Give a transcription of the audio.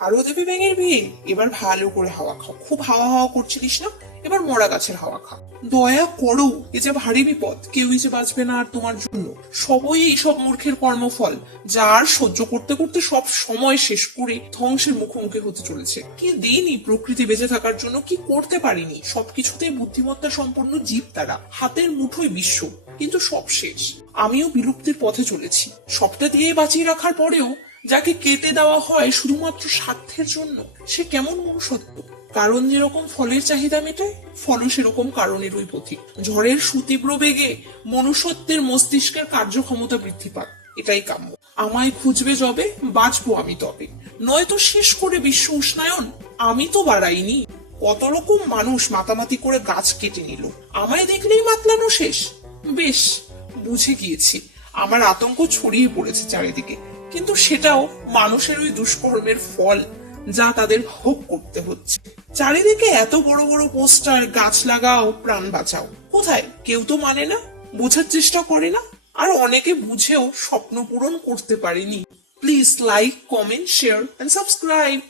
আরো দেবে ব্যাঙের বিয়ে? এবার ভালো করে হাওয়া খাও, খুব হাওয়া হাওয়া করছিলিস না, এবার মরা গাছের হাওয়া খা। দয়া করো, এ যে ভারী বিপদ, কেউই যে বাঁচবে না আর তোমার জন্য। সবই এইসব মূর্খের কর্মফল, যার সহ্য করতে করতে সব সময় শেষ করে ধ্বংসের মুখোমুখি হতে চলেছে। কি দিনই প্রকৃতি বেঁচে থাকার জন্য কি করতে পারিনি, সবকিছুতে বুদ্ধিমত্তা সম্পন্ন জীব তারা, হাতের মুঠোয় বিশ্ব, কিন্তু সব শেষ। আমিও বিলুপ্তির পথে চলেছি। সবটা দিয়ে বাঁচিয়ে রাখার পরেও যাকে কেটে দেওয়া হয় শুধুমাত্র স্বার্থের জন্য, সে কেমন মনুষ্যত্ব? কারণ যেরকম ফলের চাহিদা মেটায়, ফলও সেরকম কারণেরই পথিক। ঝড়ের সুতীব্র বেগে মনুষ্যত্বের মস্তিষ্কের কার্যক্ষমতা বৃদ্ধি পাক, এটাই কাম্য। আমায় খুঁজবে যবে, বাঁচবো আমি তবে। নয়তো শেষ করে বিশ্ব উষ্ণায়ন আমি তো বাড়াইনি। কত রকম মানুষ মাতামাতি করে গাছ কেটে নিল, আমায় দেখলেই মাতলানো শেষ। বেশ, বুঝে গিয়েছি আমার আতঙ্ক ছড়িয়ে পড়েছে চারিদিকে, কিন্তু সেটাও মানুষের ওই দুষ্কর্মের ফল, যা তাদের ভোগ করতে হচ্ছে। চারিদিকে এত বড় বড় পোস্টার, গাছ লাগাও, প্রাণ বাঁচাও, কোথায় কেউ তো মানে না, বোঝার চেষ্টা করে না। আর অনেকে বুঝেও স্বপ্ন পূরণ করতে পারেনি। Please like, comment, share and subscribe.